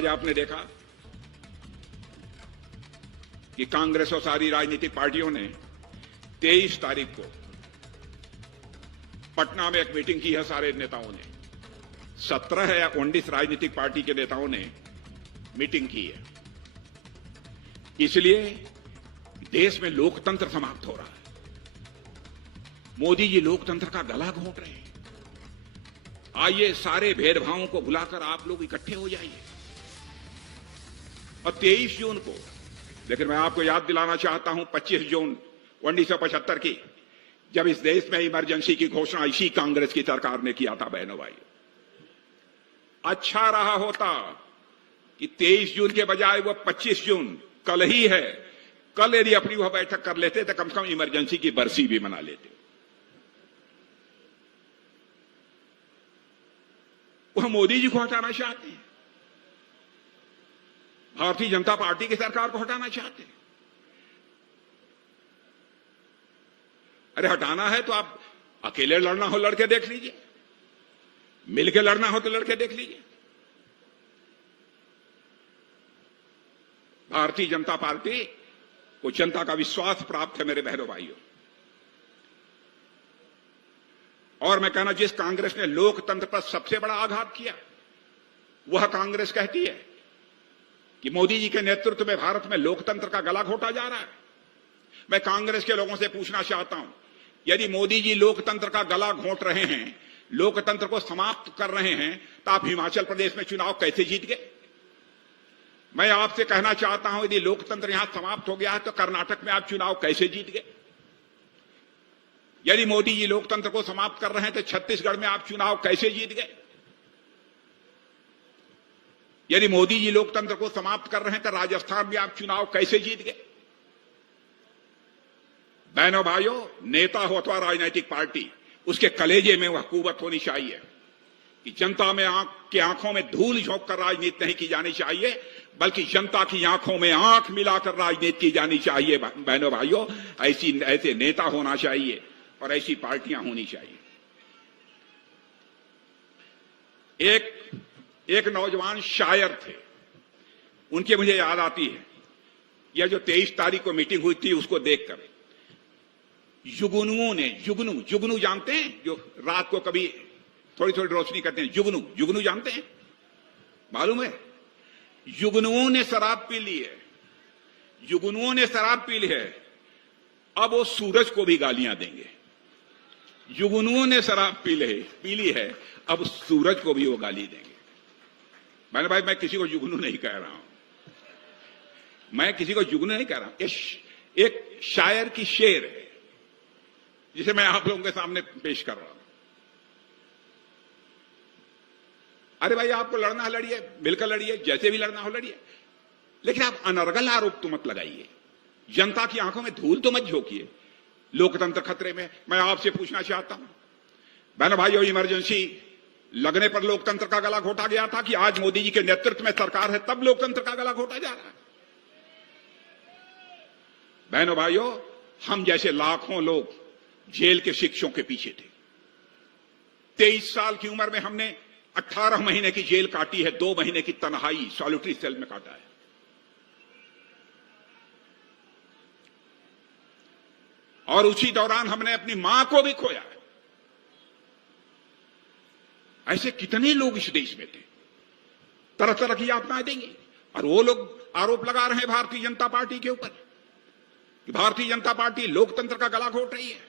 आज आपने देखा कि कांग्रेस और सारी राजनीतिक पार्टियों ने 23 तारीख को पटना में एक मीटिंग की है। सारे नेताओं ने 17 या 19 राजनीतिक पार्टी के नेताओं ने मीटिंग की है। इसलिए देश में लोकतंत्र समाप्त हो रहा है। मोदी जी लोकतंत्र का गला घोंट रहे हैं। आइए सारे भेदभावों को भुलाकर आप लोग इकट्ठे हो जाइए। और 23 जून को, लेकिन मैं आपको याद दिलाना चाहता हूं 25 जून 1975 की, जब इस देश में इमरजेंसी की घोषणा इसी कांग्रेस की सरकार ने किया था। बहनों भाई, अच्छा रहा होता कि 23 जून के बजाय वो 25 जून कल ही है, कल यदि अपनी वह बैठक कर लेते तो कम से कम इमरजेंसी की बरसी भी मना लेते। वह मोदी जी को हटाना चाहते हैं, भारतीय जनता पार्टी की सरकार को हटाना चाहते हैं। अरे हटाना है तो आप अकेले लड़ना हो लड़के देख लीजिए, मिलके लड़ना हो तो लड़के देख लीजिए। भारतीय जनता पार्टी को जनता का विश्वास प्राप्त है मेरे बहनों भाइयों। और मैं कहना, जिस कांग्रेस ने लोकतंत्र पर सबसे बड़ा आघात किया, वह कांग्रेस कहती है कि मोदी जी के नेतृत्व में भारत में लोकतंत्र का गला घोटा जा रहा है। मैं कांग्रेस के लोगों से पूछना चाहता हूं, यदि मोदी जी लोकतंत्र का गला घोंट रहे हैं, लोकतंत्र को समाप्त कर रहे हैं, तो आप हिमाचल प्रदेश में चुनाव कैसे जीत गए? मैं आपसे कहना चाहता हूं, यदि लोकतंत्र यहां समाप्त हो गया है तो कर्नाटक में आप चुनाव कैसे जीत गए? यदि मोदी जी लोकतंत्र को समाप्त कर रहे हैं तो छत्तीसगढ़ में आप चुनाव कैसे जीत गए? यदि मोदी जी लोकतंत्र को समाप्त कर रहे हैं तो राजस्थान में आप चुनाव कैसे जीत गए? बहनों भाइयों, नेता हो अथवा राजनीतिक पार्टी, उसके कलेजे में वह कुवत होनी चाहिए कि जनता में की आंखों में धूल झोंक कर राजनीति नहीं की जानी चाहिए, बल्कि जनता की आंखों में आंख मिलाकर राजनीति की जानी चाहिए। बहनों भाइयों, ऐसे नेता होना चाहिए और ऐसी पार्टियां होनी चाहिए। एक नौजवान शायर थे, उनकी मुझे याद आती है। यह जो 23 तारीख को मीटिंग हुई थी, उसको देखकर जुगनुओं ने, जुगनू जानते हैं, जो रात को कभी थोड़ी थोड़ी रोशनी करते हैं, जुगनू जानते हैं? मालूम है? जुगनुओं ने शराब पी ली है, जुगनुओं ने शराब पी ली है, अब वो सूरज को भी गालियां देंगे। जुगनुओं ने शराब पी ली है, अब सूरज को भी वो गाली देंगे। मैंने भाई, मैं किसी को जुगनू नहीं कह रहा हूं, मैं किसी को जुगनू नहीं कह रहा हूं। एक शायर की शेर है जिसे मैं आप लोगों के सामने पेश कर रहा हूं। अरे भाई, आपको लड़ना है लड़िए, मिलकर लड़िए, जैसे भी लड़ना हो लड़िए, लेकिन आप अनर्गल आरोप तो मत लगाइए, जनता की आंखों में धूल तो मत झोंकिए। लोकतंत्र खतरे में। मैं आपसे पूछना चाहता हूं, बहनों भाइयों, इमरजेंसी लगने पर लोकतंत्र का गला घोटा गया था कि आज मोदी जी के नेतृत्व में सरकार है तब लोकतंत्र का गला घोटा जा रहा है? बहनों भाइयों, हम जैसे लाखों लोग जेल के शिक्षों के पीछे थे। 23 साल की उम्र में हमने 18 महीने की जेल काटी है, 2 महीने की तन्हाई सॉलिटरी सेल में काटा है। और उसी दौरान हमने अपनी मां को भी खोया है। ऐसे कितने लोग इस देश में थे, तरह तरह की यातनाएं देंगे। और वो लोग आरोप लगा रहे हैं भारतीय जनता पार्टी के ऊपर कि भारतीय जनता पार्टी लोकतंत्र का गला घोट रही है।